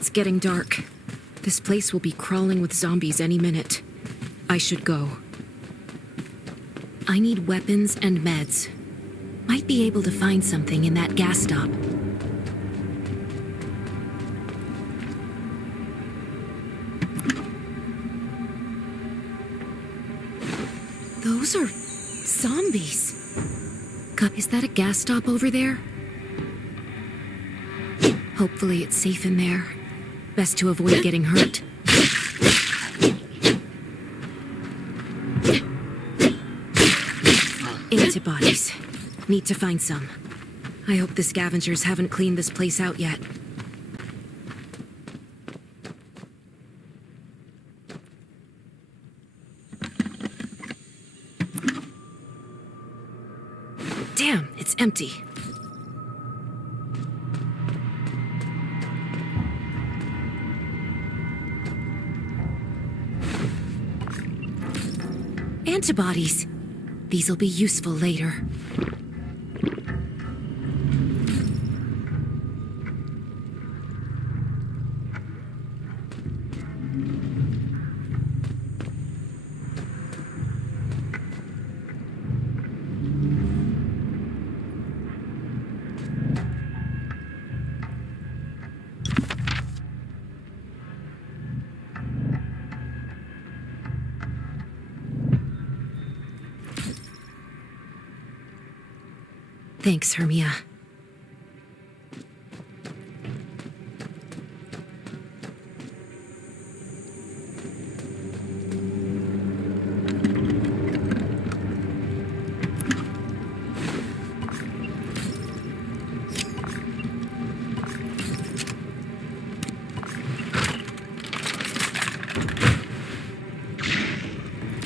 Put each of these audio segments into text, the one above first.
It's getting dark. This place will be crawling with zombies any minute. I should go. I need weapons and meds. Might be able to find something in that gas stop. Those are zombies. God, is that a gas stop over there? Hopefully it's safe in there. Best to avoid getting hurt. Antibodies. Need to find some. I hope the scavengers haven't cleaned this place out yet. Damn, it's empty. Antibodies. These'll be useful later. Thanks, Hermia.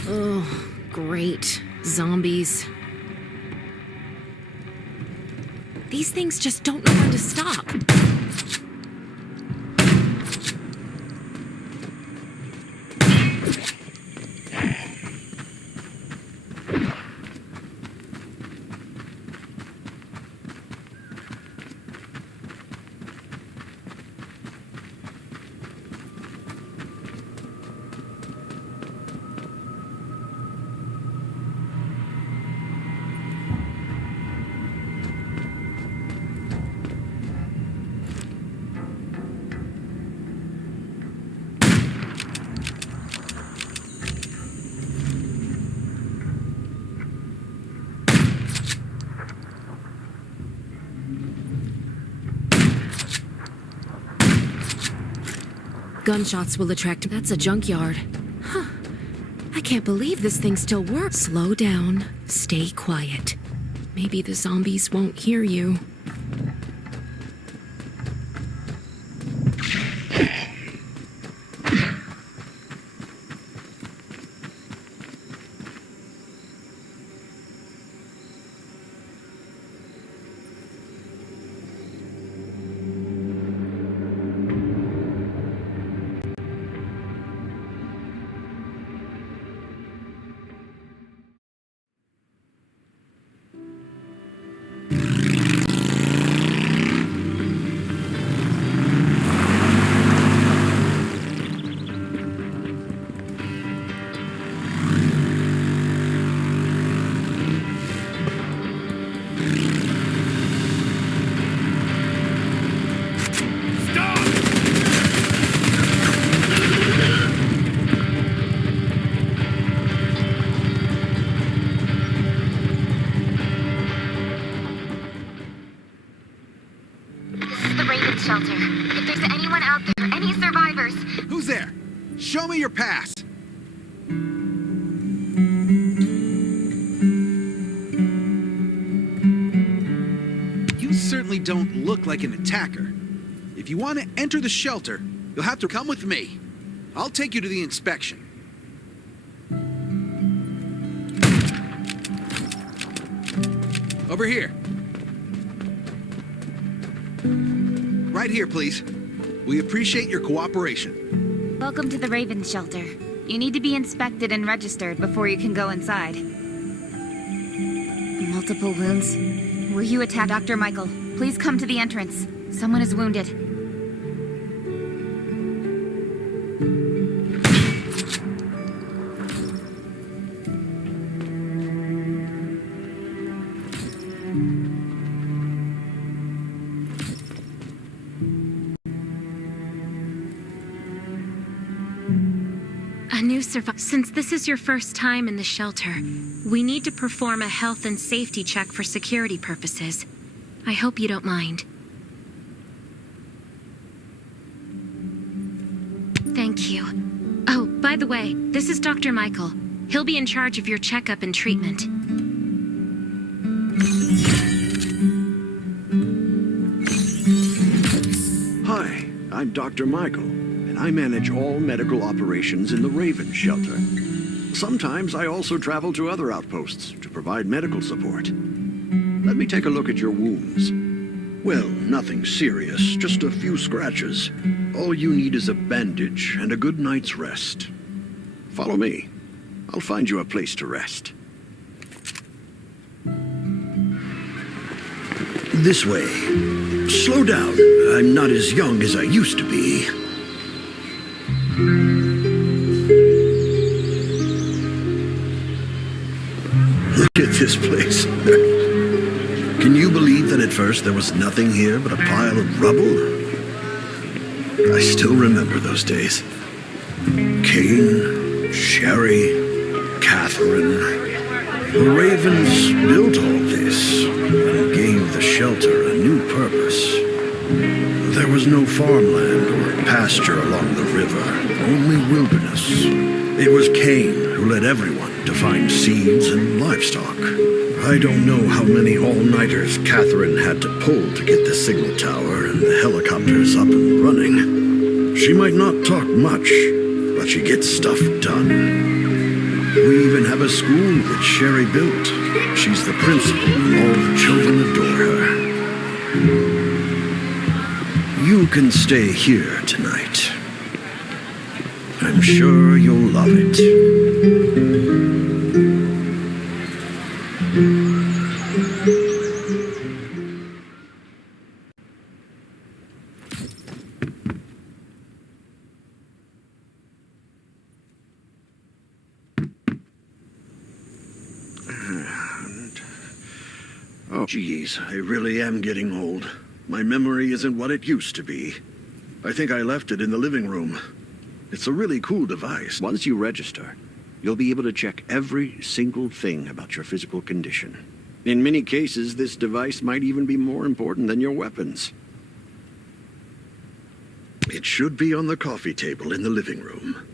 Oh, great. Zombies. These things just don't know when to stop. Gunshots will attract... That's a junkyard. Huh. I can't believe this thing still works. Slow down. Stay quiet. Maybe the zombies won't hear you. Shelter. If there's anyone out there, any survivors... Who's there? Show me your pass! You certainly don't look like an attacker. If you want to enter the shelter, you'll have to come with me. I'll take you to the inspection. Over here. Right here, please. We appreciate your cooperation. Welcome to the Raven Shelter. You need to be inspected and registered before you can go inside. Multiple wounds. Were you attacked, Dr. Michael? Please come to the entrance. Someone is wounded. Since this is your first time in the shelter, we need to perform a health and safety check for security purposes. I hope you don't mind. Thank you. Oh, by the way, this is Dr. Michael. He'll be in charge of your checkup and treatment. Hi, I'm Dr. Michael. I manage all medical operations in the Raven Shelter. Sometimes I also travel to other outposts to provide medical support. Let me take a look at your wounds. Well, nothing serious, just a few scratches. All you need is a bandage and a good night's rest. Follow me. I'll find you a place to rest. This way. Slow down. I'm not as young as I used to be. Look at this place. Can you believe that at first there was nothing here but a pile of rubble? I still remember those days. Kane, Sherry, Catherine. The Ravens built all this and gave the shelter a new purpose. There was no farmland or pasture along the river, only wilderness. It was Cain who led everyone to find seeds and livestock. I don't know how many all-nighters Catherine had to pull to get the signal tower and the helicopters up and running. She might not talk much, but she gets stuff done. We even have a school that Sherry built. She's the principal, and all the children adore her. You can stay here tonight. I'm sure you'll love it. Oh, geez, I really am getting old. My memory isn't what it used to be. I think I left it in the living room. It's a really cool device. Once you register, you'll be able to check every single thing about your physical condition. In many cases, this device might even be more important than your weapons. It should be on the coffee table in the living room.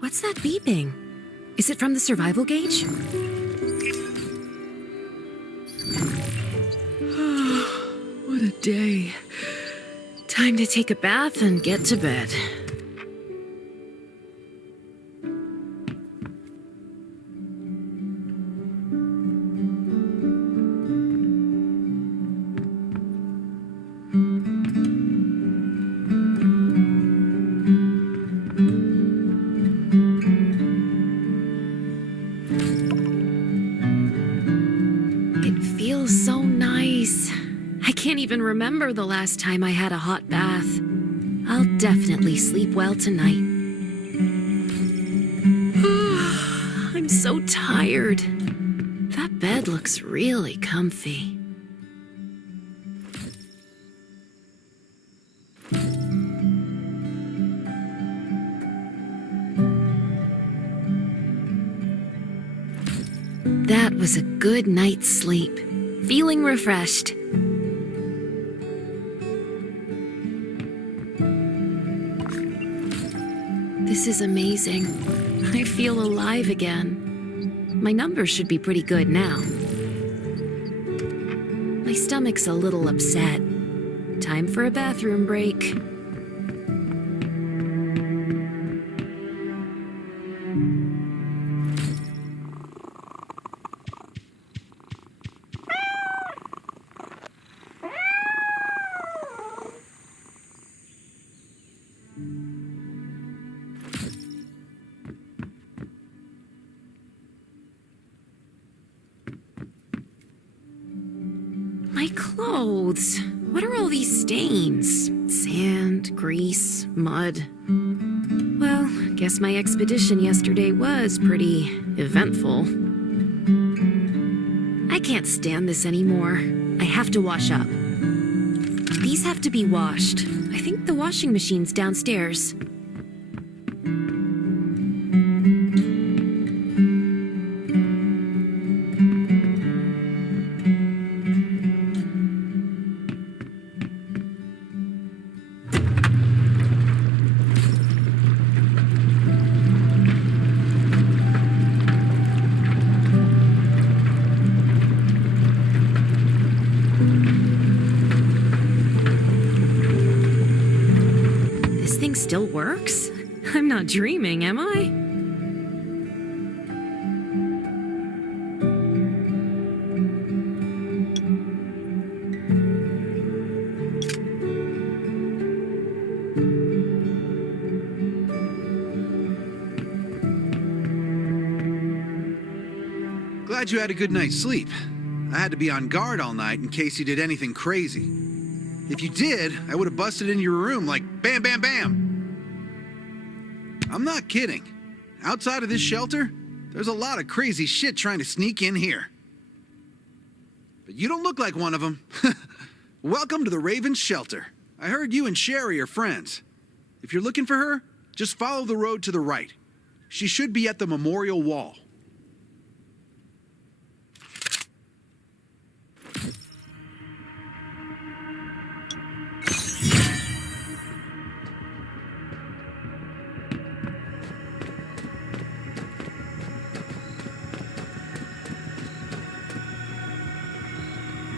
What's that beeping? Is it from the survival gauge? What a day. Time to take a bath and get to bed. So nice. I can't even remember the last time I had a hot bath. I'll definitely sleep well tonight. I'm so tired. That bed looks really comfy. That was a good night's sleep. Feeling refreshed. This is amazing. I feel alive again. My numbers should be pretty good now. My stomach's a little upset. Time for a bathroom break. My clothes. What are all these stains? Sand, grease, mud. Well, guess my expedition yesterday was pretty eventful. I can't stand this anymore. I have to wash up. These have to be washed. I think the washing machine's downstairs. Still works? I'm not dreaming, am I? Glad you had a good night's sleep. I had to be on guard all night in case you did anything crazy. If you did, I would have busted into your room like bam, bam, bam. I'm not kidding. Outside of this shelter, there's a lot of crazy shit trying to sneak in here. But you don't look like one of them. Welcome to the Raven's shelter. I heard you and Sherry are friends. If you're looking for her, just follow the road to the right. She should be at the memorial wall.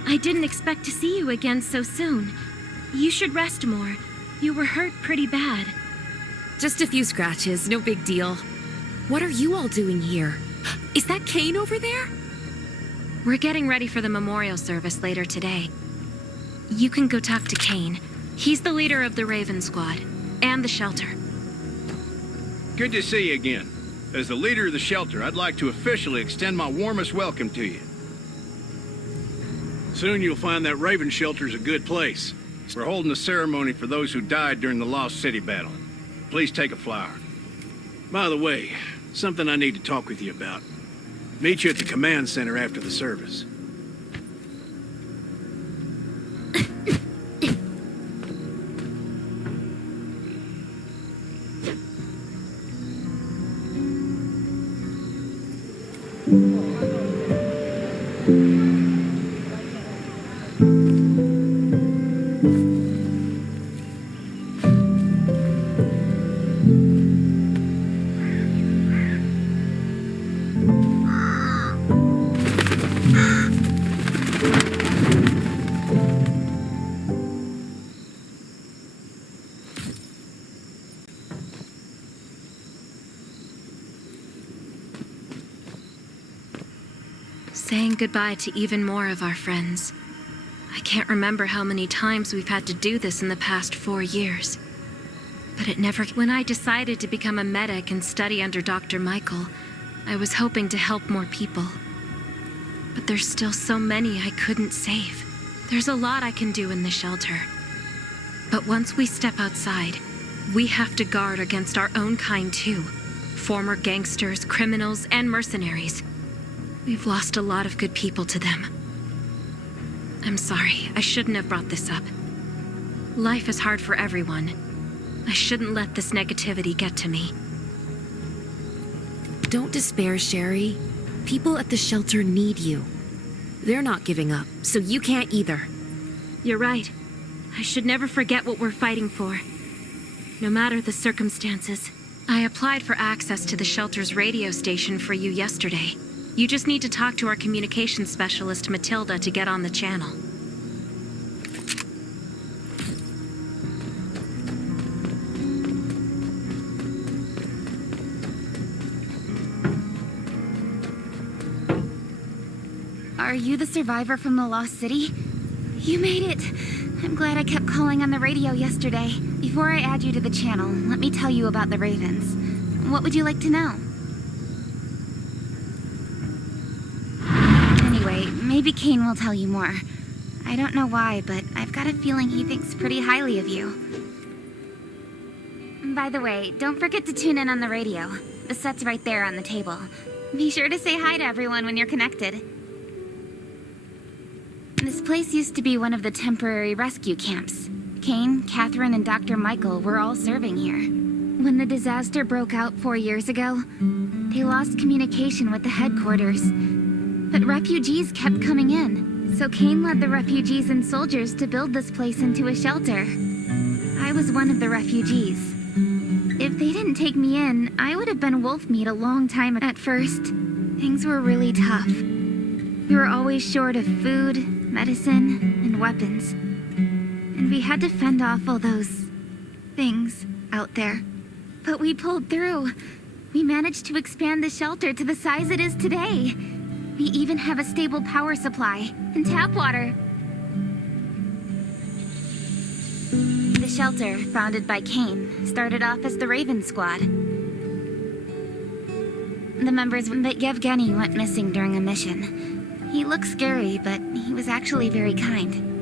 I didn't expect to see you again so soon. You should rest more. You were hurt pretty bad. Just a few scratches, no big deal. What are you all doing here? Is that Kane over there? We're getting ready for the memorial service later today. You can go talk to Kane. He's the leader of the Raven Squad, and the shelter. Good to see you again. As the leader of the shelter, I'd like to officially extend my warmest welcome to you. Soon you'll find that Raven shelter's a good place. We're holding a ceremony for those who died during the Lost City battle. Please take a flower. By the way, something I need to talk with you about. Meet you at the command center after the service. Saying goodbye to even more of our friends. I can't remember how many times we've had to do this in the past 4 years. But it never... When I decided to become a medic and study under Dr. Michael, I was hoping to help more people. But there's still so many I couldn't save. There's a lot I can do in the shelter. But once we step outside, we have to guard against our own kind too. Former gangsters, criminals, and mercenaries. We've lost a lot of good people to them. I'm sorry, I shouldn't have brought this up. Life is hard for everyone. I shouldn't let this negativity get to me. Don't despair, Sherry. People at the shelter need you. They're not giving up, so you can't either. You're right. I should never forget what we're fighting for. No matter the circumstances. I applied for access to the shelter's radio station for you yesterday. You just need to talk to our communications specialist, Matilda, to get on the channel. Are you the survivor from the Lost City? You made it! I'm glad I kept calling on the radio yesterday. Before I add you to the channel, let me tell you about the Ravens. What would you like to know? Anyway, maybe Kane will tell you more. I don't know why, but I've got a feeling he thinks pretty highly of you. By the way, don't forget to tune in on the radio. The set's right there on the table. Be sure to say hi to everyone when you're connected. This place used to be one of the temporary rescue camps. Kane, Catherine, and Dr. Michael were all serving here. When the disaster broke out 4 years ago, they lost communication with the headquarters. But refugees kept coming in, so Kane led the refugees and soldiers to build this place into a shelter. I was one of the refugees. If they didn't take me in, I would have been wolf meat a long time. At first, things were really tough. We were always short of food, medicine, and weapons. And we had to fend off all those things out there. But we pulled through. We managed to expand the shelter to the size it is today. We even have a stable power supply and tap water. The shelter, founded by Kane, started off as the Raven Squad. The members, but Yevgeny went missing during a mission. He looked scary, but he was actually very kind.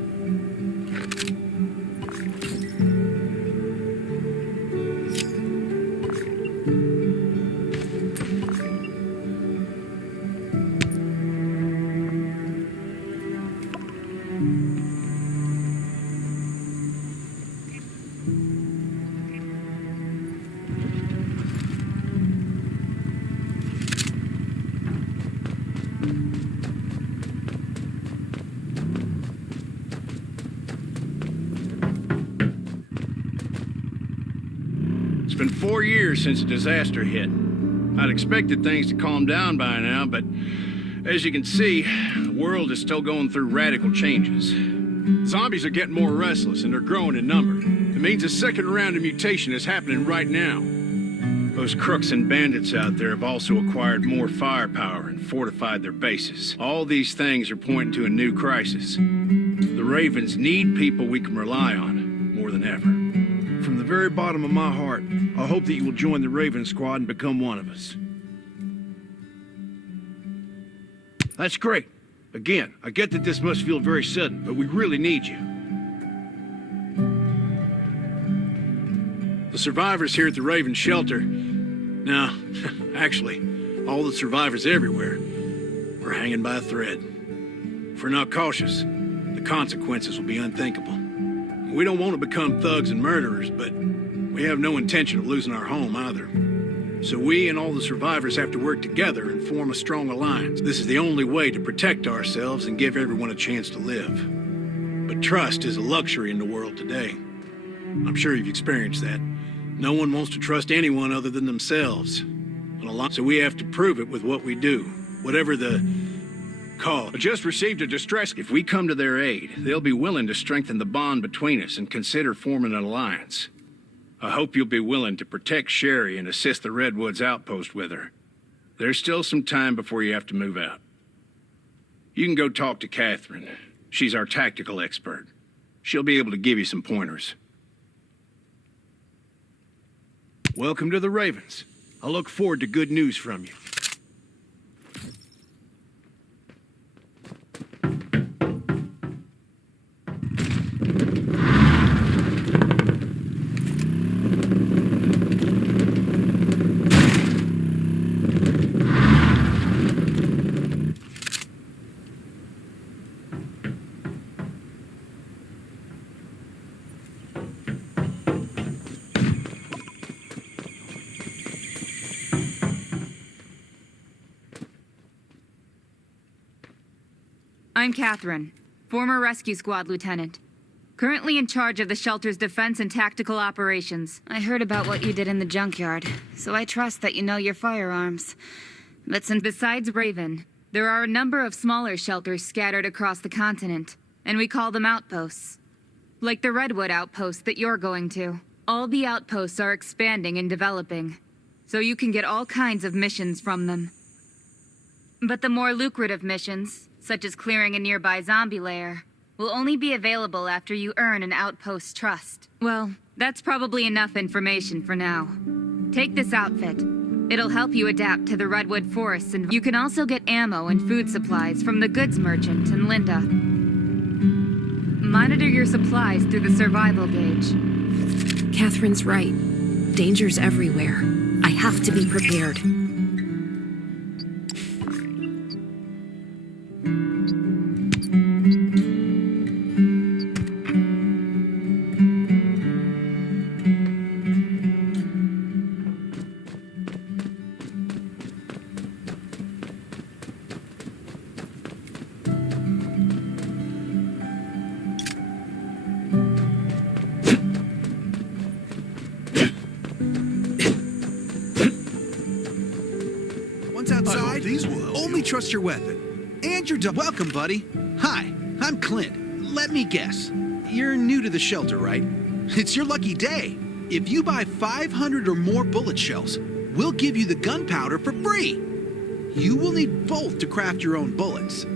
It's been 4 years since the disaster hit. I'd expected things to calm down by now, but as you can see, the world is still going through radical changes. Zombies are getting more restless and they're growing in number. It means a second round of mutation is happening right now. Those crooks and bandits out there have also acquired more firepower and fortified their bases. All these things are pointing to a new crisis. The Ravens need people we can rely on more than ever. From the very bottom of my heart, I hope that you will join the Raven Squad and become one of us. That's great. Again, I get that this must feel very sudden, but we really need you. The survivors here at the Raven Shelter, no, actually, all the survivors everywhere, we're hanging by a thread. If we're not cautious, the consequences will be unthinkable. We don't want to become thugs and murderers, but we have no intention of losing our home either. So we and all the survivors have to work together and form a strong alliance. This is the only way to protect ourselves and give everyone a chance to live. But trust is a luxury in the world today. I'm sure you've experienced that. No one wants to trust anyone other than themselves. So we have to prove it with what we do, whatever the call. I just received a distress. If we come to their aid, they'll be willing to strengthen the bond between us and consider forming an alliance. I hope you'll be willing to protect Sherry and assist the Redwood's outpost with her. There's still some time before you have to move out. You can go talk to Catherine. She's our tactical expert. She'll be able to give you some pointers. Welcome to the Ravens. I look forward to good news from you. I'm Catherine, former rescue squad lieutenant. Currently in charge of the shelter's defense and tactical operations. I heard about what you did in the junkyard, so I trust that you know your firearms. But Besides Raven, there are a number of smaller shelters scattered across the continent, and we call them outposts. Like the Redwood outpost that you're going to. All the outposts are expanding and developing, so you can get all kinds of missions from them. But the more lucrative missions, such as clearing a nearby zombie lair, will only be available after you earn an outpost's trust. Well, that's probably enough information for now. Take this outfit. It'll help you adapt to the Redwood forests, and you can also get ammo and food supplies from the goods merchant in Linda. Monitor your supplies through the survival gauge. Catherine's right. Danger's everywhere. I have to be prepared. Outside, only trust your weapon. And you're done. Welcome, buddy. Hi, I'm Clint. Let me guess. You're new to the shelter, right? It's your lucky day. If you buy 500 or more bullet shells, we'll give you the gunpowder for free. You will need both to craft your own bullets.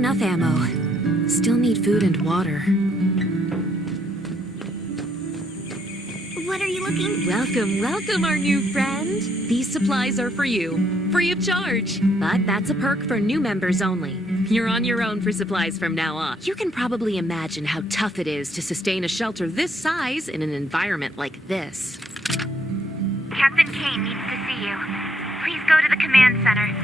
enough ammo. Still need food and water. What are you looking? Welcome, welcome, our new friend. These supplies are for you, free of charge. But that's a perk for new members only. You're on your own for supplies from now on. You can probably imagine how tough it is to sustain a shelter this size in an environment like this. Captain Kane needs to see you. Please go to the command center.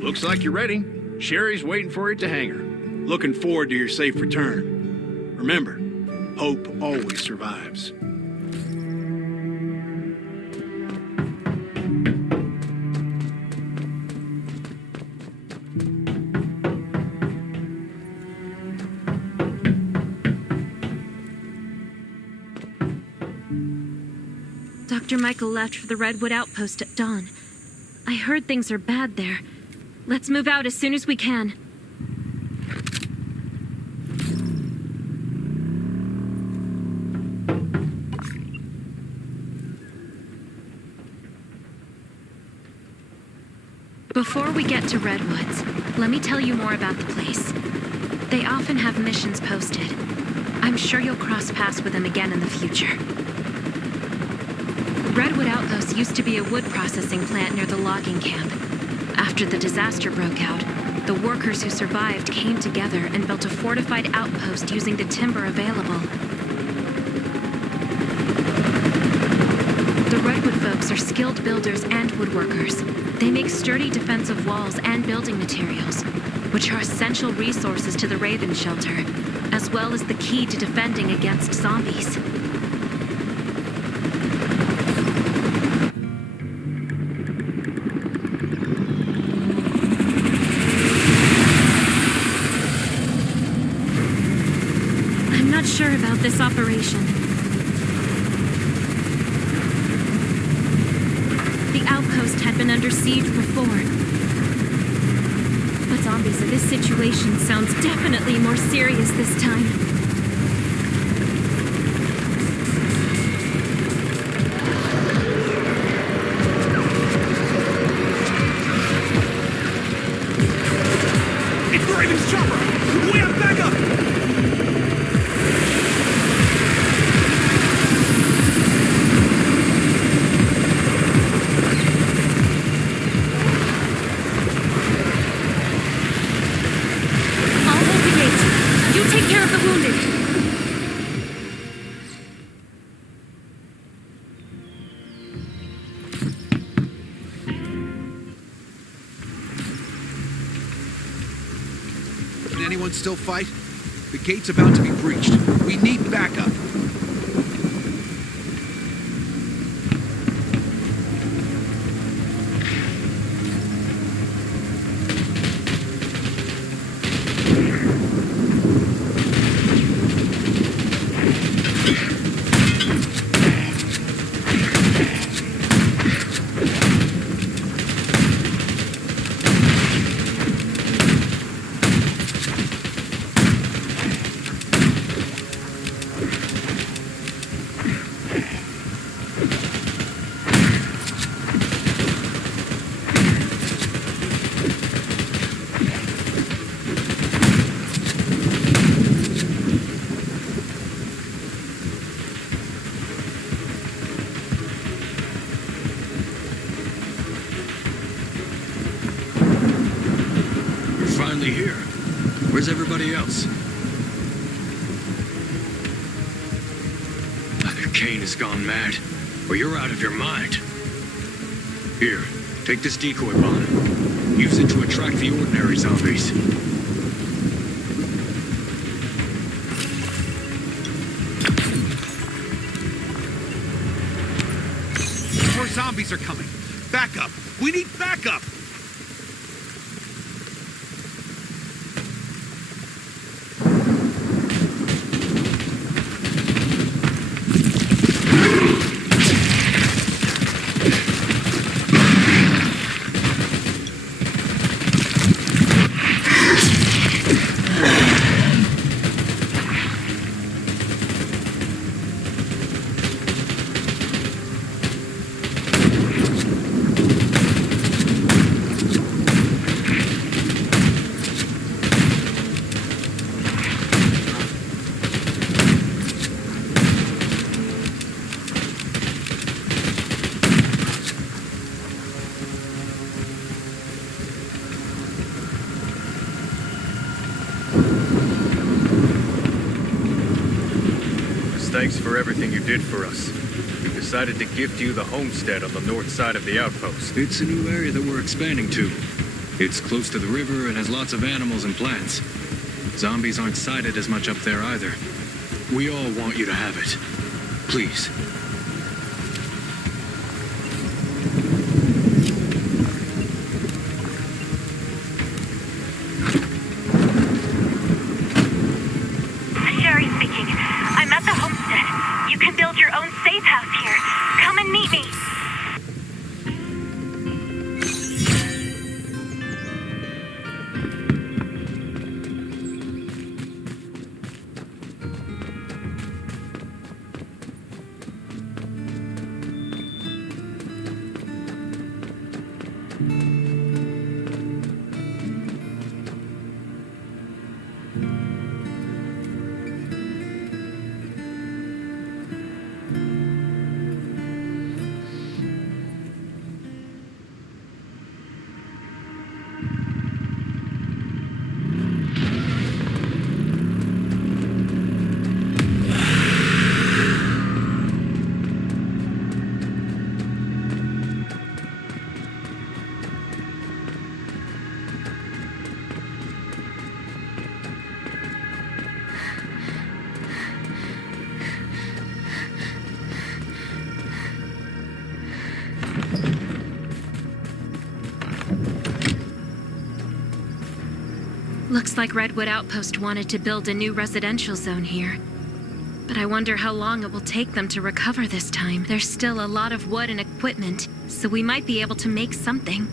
Looks like you're ready. Sherry's waiting for you at the hangar. Looking forward to your safe return. Remember, hope always survives. Dr. Michael left for the Redwood Outpost at dawn. I heard things are bad there. Let's move out as soon as we can. Before we get to Redwoods, let me tell you more about the place. They often have missions posted. I'm sure you'll cross paths with them again in the future. Redwood Outpost used to be a wood processing plant near the logging camp. After the disaster broke out, the workers who survived came together and built a fortified outpost using the timber available. The Redwood folks are skilled builders and woodworkers. They make sturdy defensive walls and building materials, which are essential resources to the Raven shelter, as well as the key to defending against zombies. Sure about this operation. The outpost had been under siege before. But zombies in this situation sounds definitely more serious this time. It's the Raven's chopper! We have backup! Can anyone still fight? The gate's about to be breached. We need backup. Here. Where's everybody else? Either Kane has gone mad, or you're out of your mind. Here, take this decoy bomb. Use it to attract the ordinary zombies. More zombies are coming. Backup! We need backup! thanks for everything you did for us. We decided to gift you the homestead on the north side of the outpost. It's a new area that we're expanding to. It's close to the river and has lots of animals and plants. Zombies aren't sighted as much up there either. We all want you to have it. Please. Sherry speaking. I'm at the homestead. You can build your own safe house here. Come and meet me. Looks like Redwood Outpost wanted to build a new residential zone here. But I wonder how long it will take them to recover this time. There's still a lot of wood and equipment, so we might be able to make something.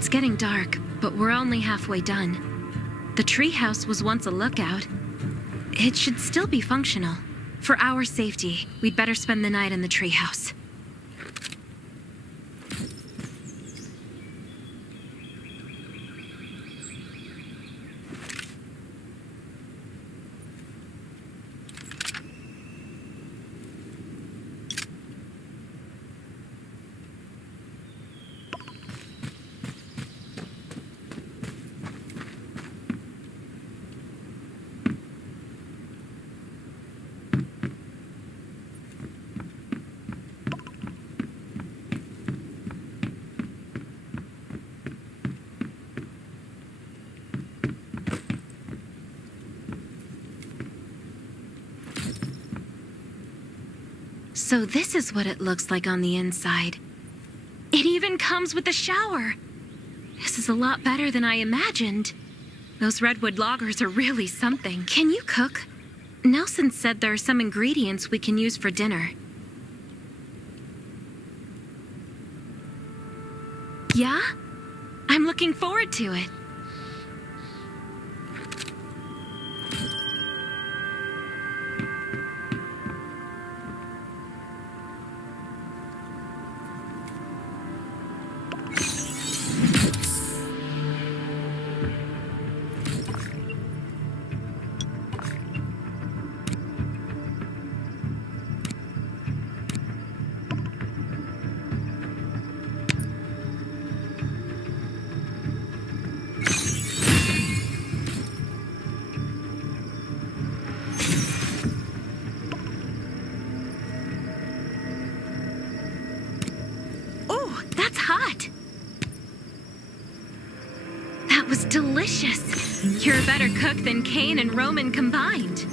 It's getting dark, but we're only halfway done. The treehouse was once a lookout. It should still be functional. For our safety, we'd better spend the night in the treehouse. So this is what it looks like on the inside. It even comes with a shower. This is a lot better than I imagined. Those Redwood loggers are really something. Can you cook? Nelson said there are some ingredients we can use for dinner. Yeah? I'm looking forward to it. That's hot. That was delicious. You're a better cook than Kane and Roman combined.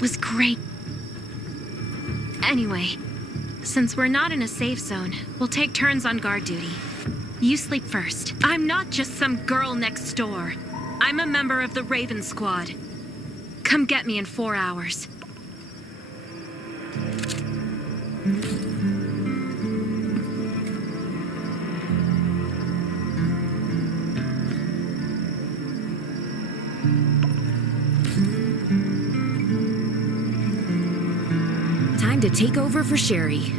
That was great. Anyway, since we're not in a safe zone, we'll take turns on guard duty. You sleep first. I'm not just some girl next door. I'm a member of the Raven Squad. Come get me in 4 hours. Time to take over for Sherry.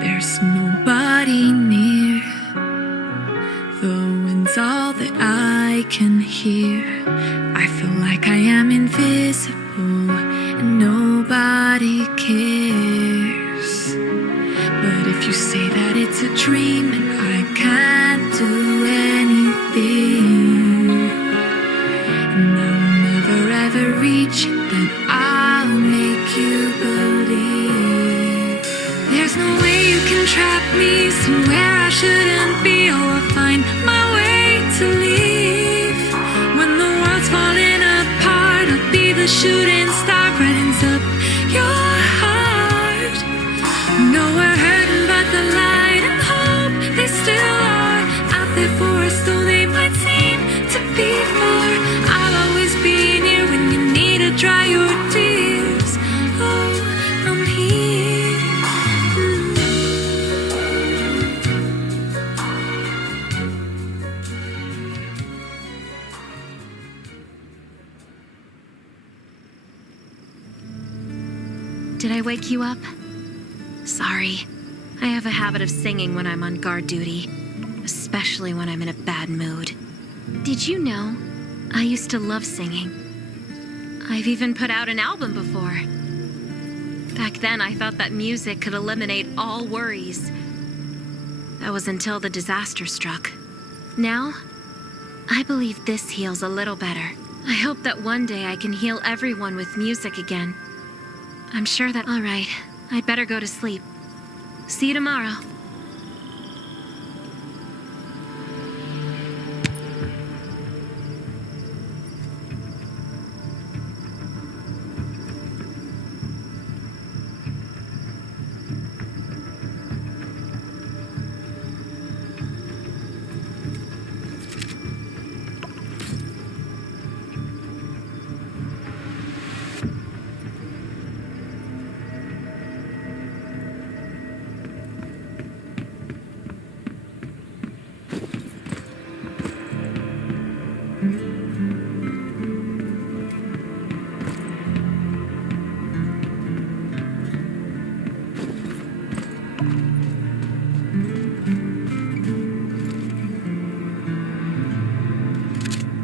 There's nobody near. The wind's all that I can hear. I feel like I am invisible and nobody cares. But if you say that it's a dream and I can't do anything, and I will never ever reach it, then I'll make you believe. There's no way you can trap me somewhere I shouldn't be. Oh, I'll find my way to leave. When the world's falling apart, I'll be the shooting star, brightens up your heart. No, we're hurting, but the light and hope, they still are out there for us, though they might seem to be far. I'll always be near when you need to dry your tears. Oh, I'm here. Did I wake you up? Sorry. I have a habit of singing when I'm on guard duty, especially when I'm in a bad mood. Did you know? I used to love singing. I've even put out an album before. Back then, I thought that music could eliminate all worries. That was until the disaster struck. Now, I believe this heals a little better. I hope that one day I can heal everyone with music again. I'm sure that... All right, I'd better go to sleep. See you tomorrow.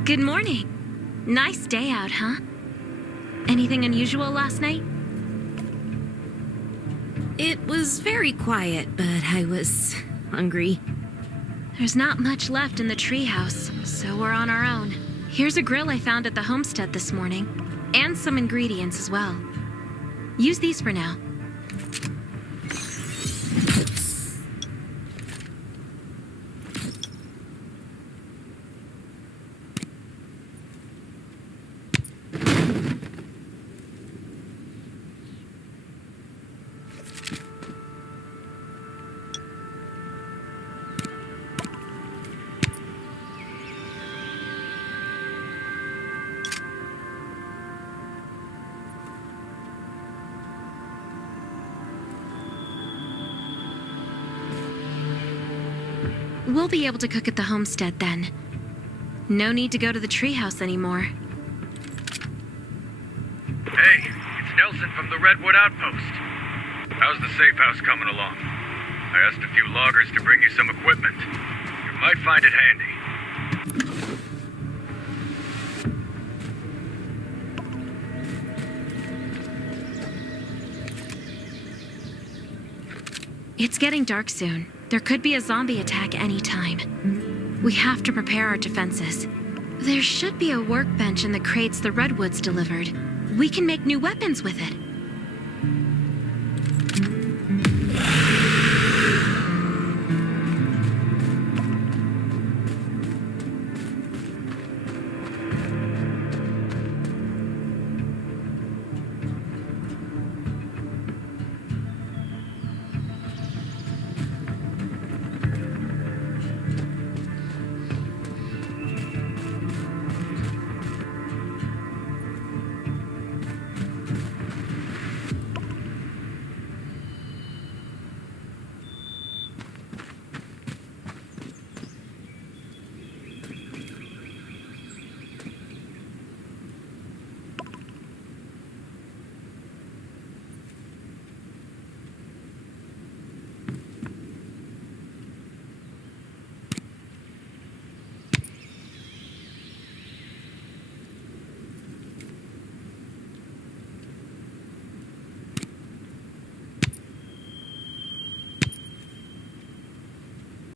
Good morning. Nice day out, huh? Anything unusual last night? It was very quiet, but I was hungry. There's not much left in the treehouse, so we're on our own. Here's a grill I found at the homestead this morning, and some ingredients as well. Use these for now. We'll be able to cook at the homestead then. No need to go to the treehouse anymore. Hey, it's Nelson from the Redwood Outpost. How's the safe house coming along? I asked a few loggers to bring you some equipment. You might find it handy. It's getting dark soon. There could be a zombie attack any time. We have to prepare our defenses. There should be a workbench in the crates the Redwoods delivered. We can make new weapons with it.